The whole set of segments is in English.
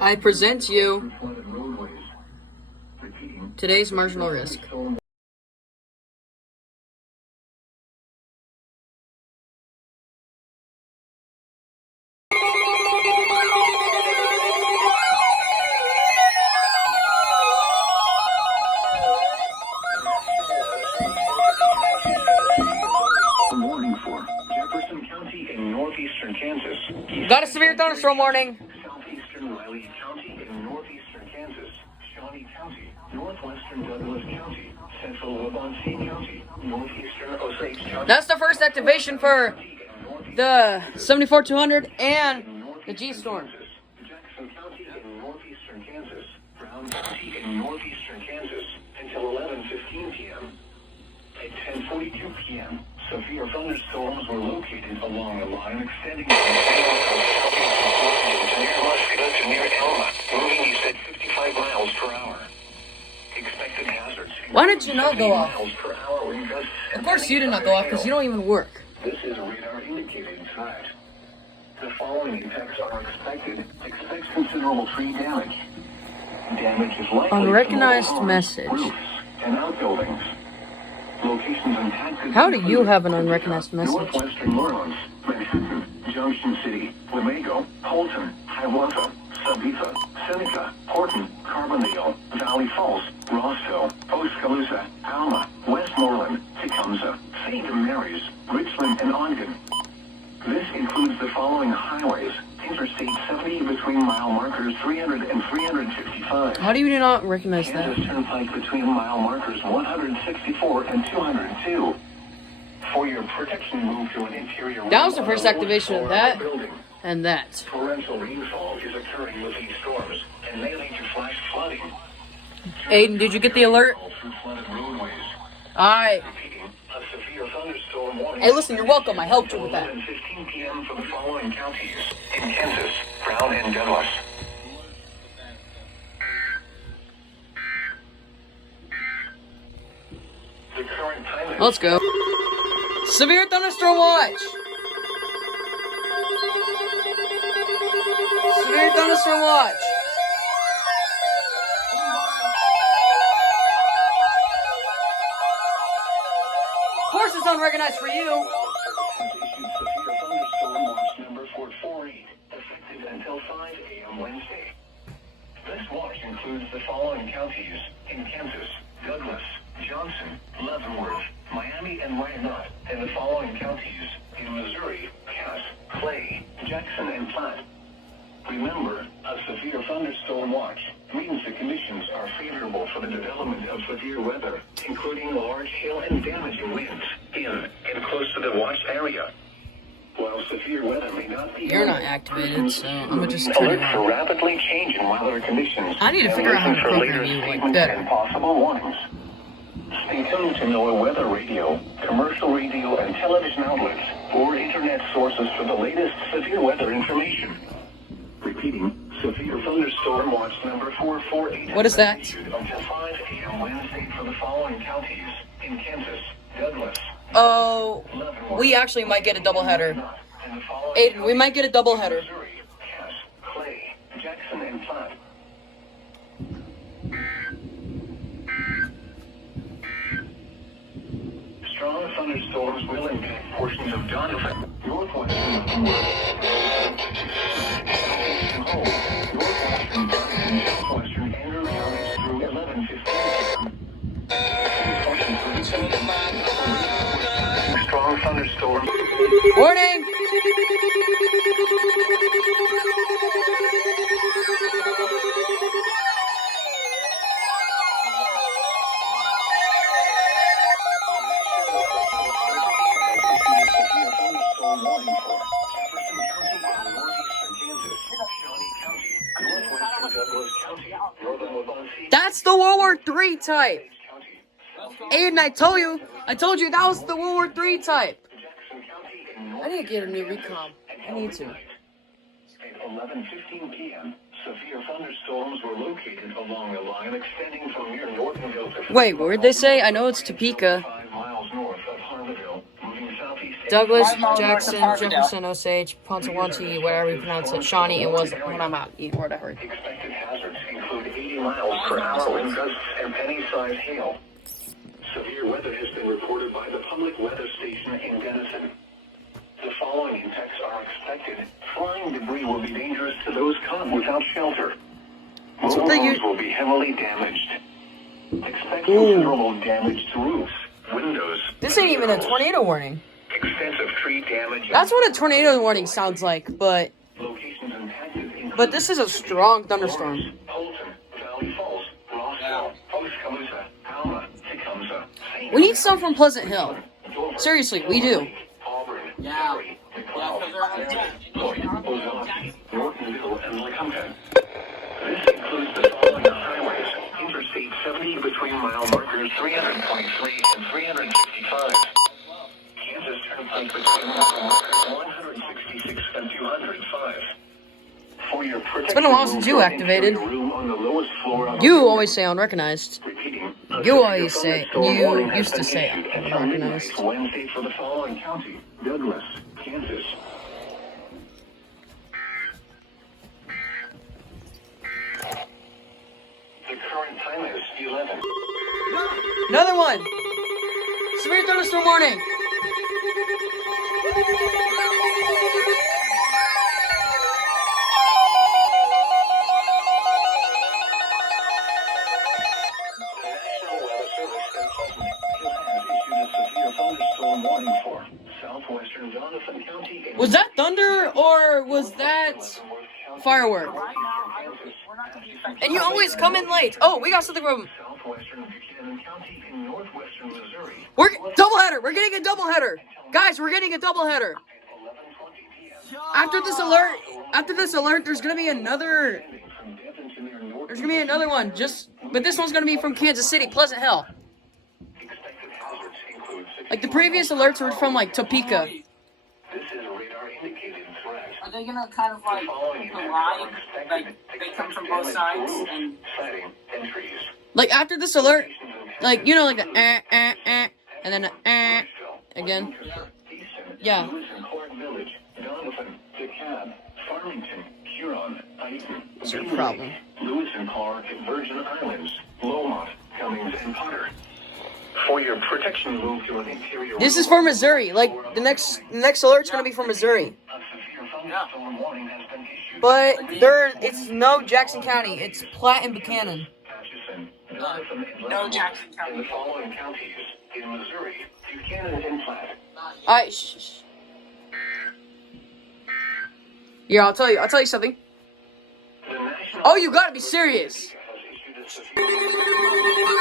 I present you today's marginal risk. Warning for Jefferson County in northeastern Kansas. Got a severe thunderstorm warning. Southeastern Riley County in northeastern Kansas. Shawnee County, northwestern Douglas County, central Wabansie County, northeastern Osage County. That's the first activation for the 74-200 and the G-storm. Jackson County in northeastern Kansas. Brown County in northeastern Kansas until 11:15 p.m. At 10:42 p.m., severe thunderstorms were located along a line extending from to near Elma, moving east at 55 miles per hour. Expected hazards. Why did you not go off? Miles per hour wind gusts. Of course you did not go off because you don't even work. This is a radar indicating threat. The following impacts are expected. Expect considerable tree damage. Damage is likely Unrecognized to homes, message. roofs, and outbuildings. Locations impacted. How do you have an unrecognized message? Northwestern Lawrence, Manhattan, Junction City, Wamego, Holton, Hiawatha, Sabetha, Seneca, Horton, Carbondale, Valley Falls, Roscoe, Oskaloosa, Alma, Westmoreland, Tecumseh, St. Mary's, Richland, and Ogden. This includes the following highways: Interstate 70 between mile markers 300 and 355. How do you not recognize that? Kansas Turnpike between mile markers 164 and 202. For your protection, move to an interior. That was the first activation of that building. and that. Torrential rainfall is occurring with these storms and may lead to flash flooding. Aiden, did you get the alert? Through flooded roadways. Alright. Repeating, a severe thunderstorm warning. Hey, listen, you're welcome. I helped you with that. 11:15 p.m. for the following counties in Kansas: Brown and Douglas. The current time is Let's go. Severe thunderstorm watch. Severe thunderstorm watch. Of course it's unrecognized for you. issued severe thunderstorm watch number 448, effective until 5 a.m. Wednesday. This watch includes the following counties in Kansas: Douglas, Johnson, Leavenworth, Miami, and Minot, and the following counties in Missouri: Cass, Clay, Jackson, and Platte. Remember, a severe thunderstorm watch means the conditions are favorable for the development of severe weather, including large hail and damaging winds in and close to the watched area. While severe weather may not be... You're not activated, so I'm gonna just turn it Alert for on. rapidly changing weather conditions. I need to and figure out how to listen for program later you, like, statements better. and possible warnings. Stay tuned to NOAA weather radio, commercial radio and television outlets, or internet sources for the latest severe weather information. Repeating, severe thunderstorm watch number 448. What is that? Issued until 5 a.m. Wednesday for the following counties in Kansas: Douglas, Oh, Leavenworth, we actually might get a doubleheader. and the following Aiden, we might get a doubleheader. Missouri, Cass, Clay, Jackson, and Platte. Strong thunderstorms will impact portions of Donovan, northwestern Leavenworth, northwestern Butte, and southwestern Andrew counties through 11:15 p.m. Strong thunderstorms. Warning! Thunderstorm warning for Jefferson County in northeastern Kansas, Shawnee County, northwestern Douglas County, northern Wabansie That's the World War III type. County, Aiden, I told you that was the World War III type. Jackson County in I need to get a new recom. I need to. At 11:15 p.m., severe thunderstorms were located along a line extending from near Nortonville to... Wait, where'd they say? I know it's Topeka. 5 miles north of Harveyville, moving southeast Douglas, Jackson, Jefferson, Osage, Pontewanti, whatever you pronounce it, Shawnee, it was when I'm out eating, whatever. Expected hazards include 80 miles per hour wind gusts and penny-sized hail. Severe weather has been reported by the public weather station in Denison. The following impacts are expected. Flying debris will be dangerous to those caught without shelter. Mobile homes will be heavily damaged. Expect considerable damage to roofs, windows. This ain't even a tornado warning. Extensive tree damage. That's what a tornado warning sounds like, but Locations impacted include this is a strong thunderstorm. Holton, Valley Falls, Rossville, Tuscaloosa, Alma, Tecumseh, St. We need some from Pleasant Hill. Seriously, we do. Auburn, Yeah. Gary, Yeah, McLeod, because they're Lloyd, Ozaki, Nortonville, and Lecompton. This includes the following highways: Interstate 70 between mile markers 323 and 365. Kansas Turnpike between mile markers 166 and 205. For your protection, It's been a while since you activated. room on the lowest floor of You always say unrecognized. Repeating, You always say, thunderstorm warning you has used to been say issued until midnight unrecognized. Wednesday for the following county: Douglas, Kansas. The current time is 11. Another one. Severe thunderstorm warning. The National Weather Service in Pleasant Hill has issued a severe thunderstorm warning for southwestern Doniphan County and Was that thunder or was that Leavenworth County, firework? right now, we're not going to be affected. And you always come in late. Oh, we got something from. southwestern Buchanan County in northwestern Missouri. We're doubleheader. We're getting a doubleheader, guys. We're getting a doubleheader. At 11:20 p.m. After this alert, there's gonna be another. From Devon to near North. There's gonna be another one. But this one's gonna be from Kansas City, Pleasant Hill. Expected hazards include 60 Like the previous alerts were from like Topeka. This is a radar indicated threat. Are they going to kind of like lie? Like they come from both sides and Siding and trees. Like after this alert, like you know, like the and then the again. Yeah. Lewis and Clark Village, Doniphan, DeKalb, Farmington, Huron, Ayton, What's your problem? Lewis and Clark, Virgin Islands, Lomont, Cummings, and Potter. For your protection, move to an interior. This is for Missouri. Like the next alert's gonna be from Missouri. A severe thunderstorm warning has been issued. But it's no Jackson County. It's Platte and Buchanan. Atchison, Doniphan, and no Leavenworth. Jackson In County. the following counties, in Missouri, Buchanan and Platte. Shh. Yeah, I'll tell you something. The National Oh, you gotta be serious. has issued a severe.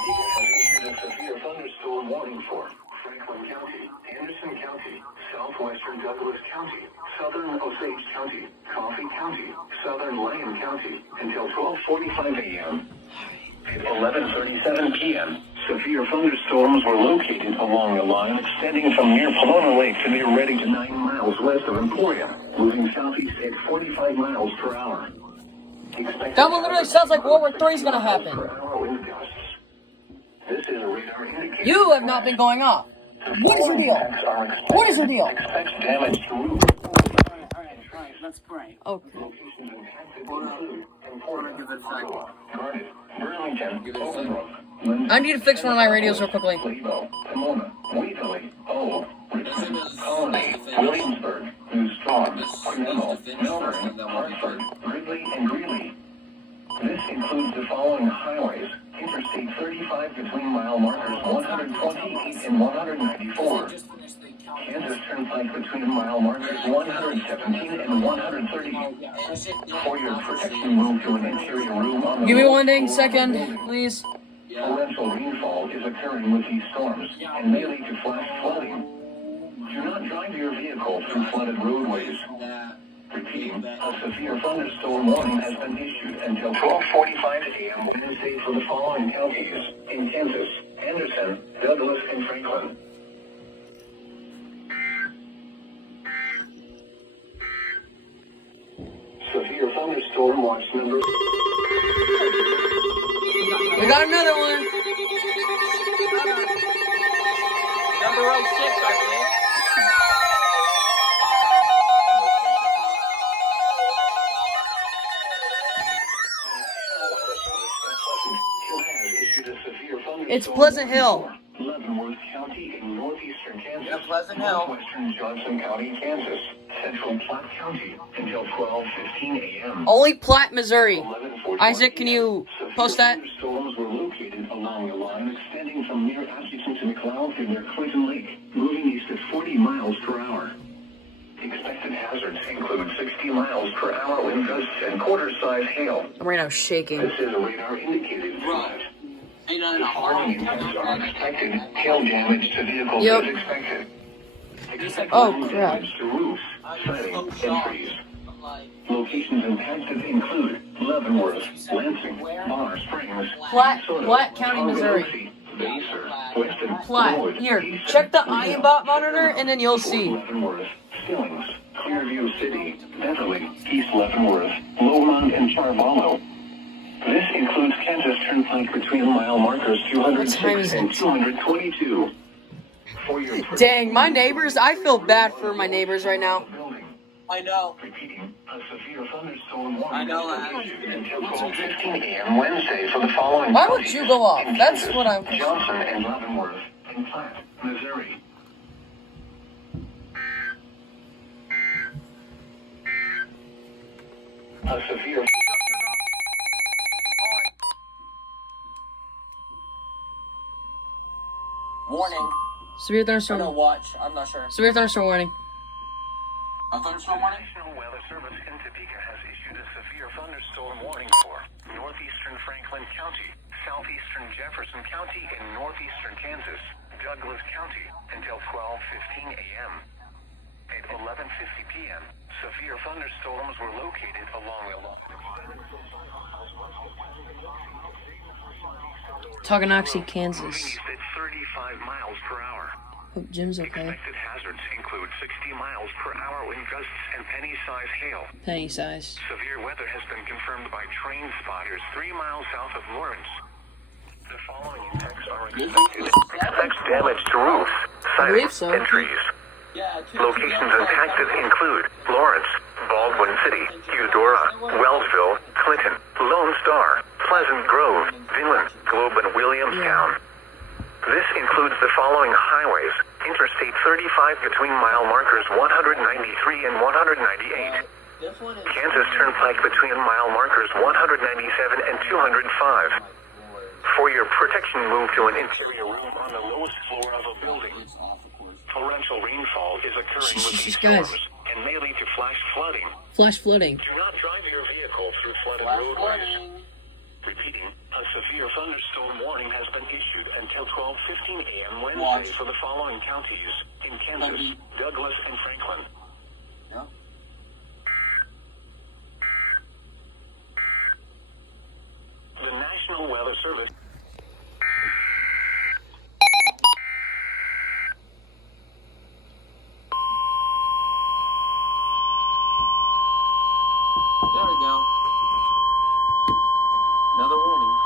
Severe thunderstorm warning for Franklin County, Anderson County, southwestern Douglas County, southern Osage County, Coffee County, southern Lyon County, until 12:45 a.m. At 11:37 p.m., severe thunderstorms were located along a line extending from near Pomona Lake to near Redding, 9 miles west of Emporia, moving southeast at 45 miles per hour. That one literally sounds like World War III is gonna happen. This is a radar indicator. You have not been going off. What is your deal? What is your deal? Expects damage to roof. Alright, let's pray. Oh, Locations impacted include Emporia, Ottawa, Garnet, Burlington, Overbrook, I need to fix one of my radios real quickly. Lebo, Pomona, Wheatley, Old, Richmond, Colony, Williamsburg, New Strong, Grinnell, Melbourne, Hartford, Ridley, and Greeley. This includes the following highways: Interstate 35 between mile markers 128 and 194. Kansas Turnpike between mile markers 117 and 130. For your protection, move to an interior room on the Give me lowest one dang floor. second, please. Torrential rainfall is occurring with these storms and may lead to flash flooding. Do not drive your vehicle through flooded roadways. Repeating, a severe thunderstorm warning has been issued until 12:45 a.m. Wednesday for the following counties: in Kansas, Anderson, Douglas, and Franklin. Severe thunderstorm Storm Watch number. We got another one. Number 06, I believe. It's Pleasant Hill. Leavenworth County in northeastern Kansas. Yeah, Pleasant Hill. Northwestern Johnson County, Kansas. Central Platte County until 12:15 a.m. Only Platte, Missouri. 11:41 Isaac, can you post that? Thunderstorms were located along a line extending from near Atchison to McLeod through near Clinton Lake, moving east at 40 miles per hour. Expected hazards include 60 miles per hour wind gusts and quarter-size hail. I'm right now shaking. This is a radar-indicated threat. Ain't nothing Following impacts are expected. Hail damage to vehicles Yep. is expected. Expected Oh, wind crap. damage to roofs, siding, and trees. Locations impacted include Leavenworth, Lansing, Bonner Springs, Platte, Soto, Platte County, Missouri. Baser, Weston, Platte. Floyd, Here, Easton, check the Cleveland, IBOT monitor and then you'll Fort see. Leavenworth, Stillings, Clearview City, Beverly, East Leavenworth, Lowmont, and Charvallo. This includes Kansas Turnpike between mile markers What time 206 is and it? 222. For your Dang, my neighbors, I feel bad for my neighbors right now. building. I know. Repeating, a severe thunderstorm warning I know is that. issued until 12:15 a.m. Wednesday for the following Why would counties you go off? in That's Kansas, what I'm- Johnson and Leavenworth and Platte, Missouri. A severe Warning. Severe Or no, thunderstorm. watch. I'm not sure. Severe thunderstorm warning. A thunderstorm warning? National Weather Service in Topeka has issued a severe thunderstorm warning for northeastern Franklin County, southeastern Jefferson County, and northeastern Kansas, Douglas County, until 12:15 a.m. At 11:50 p.m., severe thunderstorms were located along the line. Tonganoxie, Moving Kansas. east at 35 miles per hour. Hope Jim's okay. Expected hazards include 60 miles per hour wind gusts and penny-sized hail. Penny size. Severe weather has been confirmed by train spotters 3 miles south of Lawrence. The following impacts are expected. Expects damage to roofs, believe siding, so. and trees. Yeah. Locations impacted include Lawrence, Baldwin City, Eudora, Wellsville, Clinton, Lone Star, Pleasant Grove, Vinland, Globe, and Williamstown. This includes the following highways: Interstate 35 between mile markers 193 and 198. This one is. Kansas Turnpike between mile markers 197 and 205. For your protection, move to an interior room on the lowest floor of a building. Torrential rainfall is occurring with these Guys. storms and may lead to flash flooding. Flash flooding. Do not drive your vehicle through flooded Flash roadways. flooding. Repeating, a severe thunderstorm warning has been issued until 12:15 a.m. Wednesday Watch. for the following counties in Kansas, Douglas, and Franklin. Yeah. The National Weather Service. There we go. Another warning.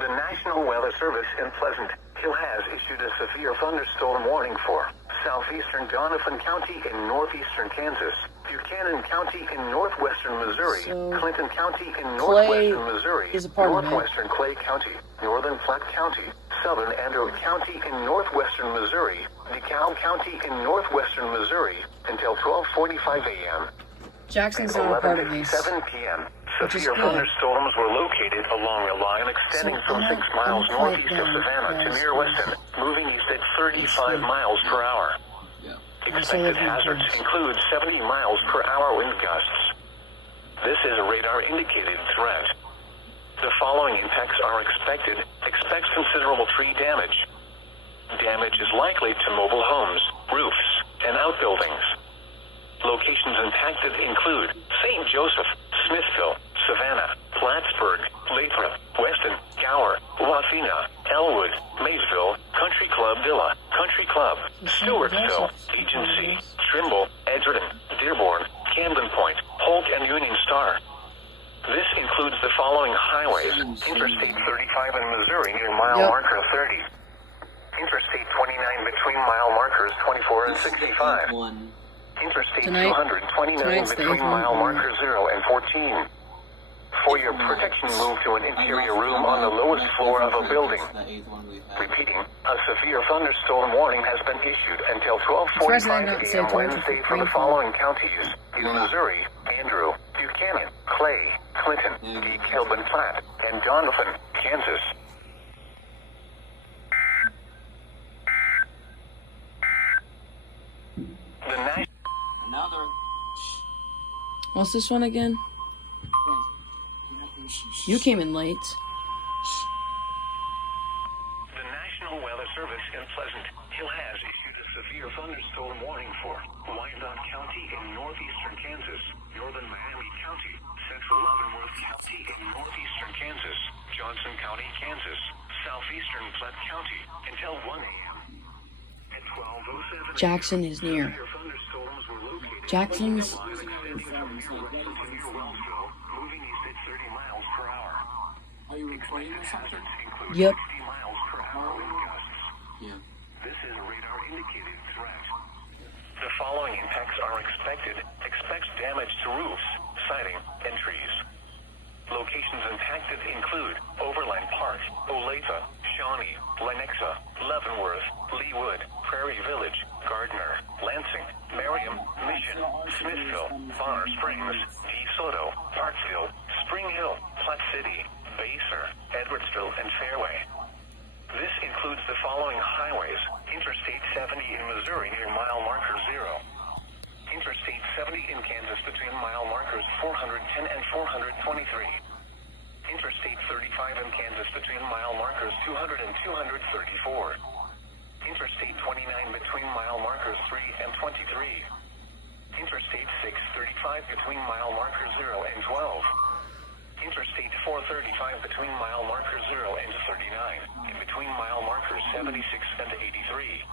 The National Weather Service in Pleasant Hill has issued a severe thunderstorm warning for southeastern Doniphan County in northeastern Kansas, Buchanan County in northwestern Missouri, So, Clinton County in Clay northwestern Missouri, is a part of it. northwestern Clay County, northern Platte County, southern Andover County in northwestern Missouri, DeKalb County in northwestern Missouri, until 12:45 a.m. Jackson's not a part of this. 11:57 p.m. Which is Severe good. thunderstorms were located along a line extending So from 6 miles I'm northeast of down, Savannah to guys. near Weston, moving east at 35 miles per hour. Yeah. Expected hazards include 70 miles per hour wind gusts. This is a radar-indicated threat. The following impacts are expected. Expect considerable tree damage. Damage is likely to mobile homes, roofs, and outbuildings. Locations impacted include St. Joseph, Smithville, Savannah, Plattsburgh, Lathrop, Weston, Gower, Waukeena, Elwood, Maysville, Country Club Villa, Country Club, Stewartsville, Agency, Trimble, Edgerton, Dearborn, Camden Point, Holt, and Union Star. This includes the following highways: Interstate 35 in Missouri near mile marker 30. Interstate 29 between mile markers 24 and 65. Interstate 229 between mile markers 0 and 14. For your protection, move to an interior room on the lowest floor of a building. Repeating, a severe thunderstorm warning has been issued until 12:45 a.m. Wednesday for the following counties: in Missouri, Andrew, Buchanan, Clay, Clinton, Kilburn Platte, and Donovan, Kansas. Another. What's this one again? You came in late. The National Weather Service in Pleasant Hill has issued a severe thunderstorm warning for Wyandotte County in northeastern Kansas, northern Miami County, central Leavenworth County in northeastern Kansas, Johnson County, Kansas, southeastern Platte County until 1 a.m. At 12:07, Jackson is near. severe thunderstorms were located. Jackson's. Moving east at 30 miles per hour. Are you recording or something? Yep. 60 miles per hour wind gusts. Yeah. This is a radar indicated threat. The following impacts are expected. Expect damage to roofs, siding, and trees. Locations impacted include Overland Park, Olathe, Shawnee, Lenexa, Leavenworth, Leewood, Prairie Village, Gardner, Lansing, Merriam, Mission, Smithville, Bonner Springs, DeSoto, Parksville, Spring Hill, Platte City, Basehor, Edwardsville, and Fairway. This includes the following highways: Interstate 70 in Missouri near mile marker 0. Interstate 70 in Kansas between mile markers 410 and 423. Interstate 35 in Kansas between mile markers 200 and 234. Interstate 29 between mile markers 3 and 23. Interstate 635 between mile markers 0 and 12. Interstate 435 between mile markers 0 and 39, and between mile markers 76 and 83.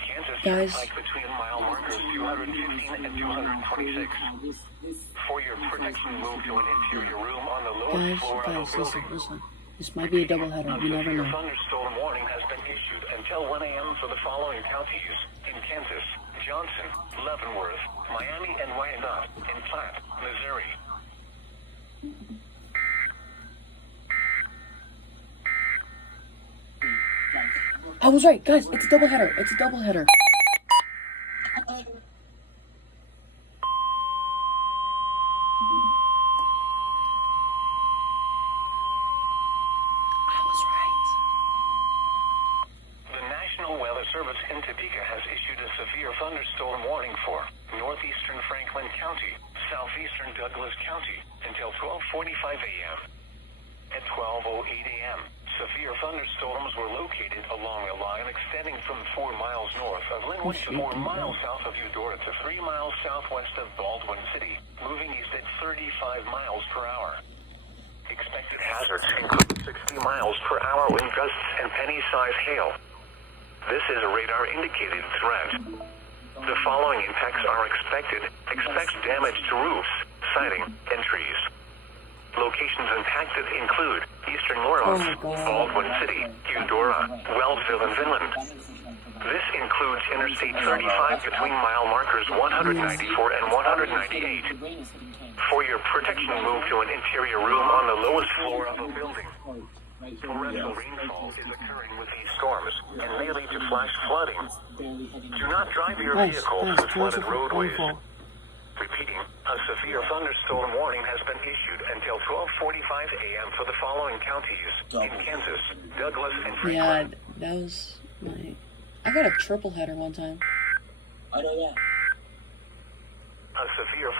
Kansas Turnpike between mile markers 215 and 226. For your protection, move to an interior room on the lowest floor of a building. Listen. This might be a doubleheader. You never A know. thunderstorm warning has been issued until 1 a.m. for the following counties: in Kansas, Johnson, Leavenworth, Miami, and Wyandotte, in Platte, Missouri. I was right, guys. It's a doubleheader. It's a doubleheader. I was right. The National Weather Service in Topeka has issued a severe thunderstorm warning for northeastern Franklin County, southeastern Douglas County until 12:45 a.m. At 12:08 a.m., severe thunderstorms were located along a line extending from 4 miles north of Linwood to 4 miles south of Eudora to 3 miles southwest of Baldwin City, moving east at 35 miles per hour. Expected hazards include 60 miles per hour wind gusts and penny-sized hail. This is a radar-indicated threat. The following impacts are expected. Expect damage to roofs, siding, and trees. Locations impacted include eastern Laurels, Baldwin City, Eudora, Wellsville, and Vinland. This includes Interstate 35 between mile markers 194 and 198. For your protection, move to an interior room on the lowest floor of a building. Torrential rainfall is occurring with these storms and may lead to flash flooding. Do not drive your vehicle through flooded roadways. Repeating, a severe thunderstorm warning has been issued until 12:45 a.m. for the following counties: in Kansas, Douglas, and Yeah, Franklin. that was my. I got a triple header one time. I know that. A severe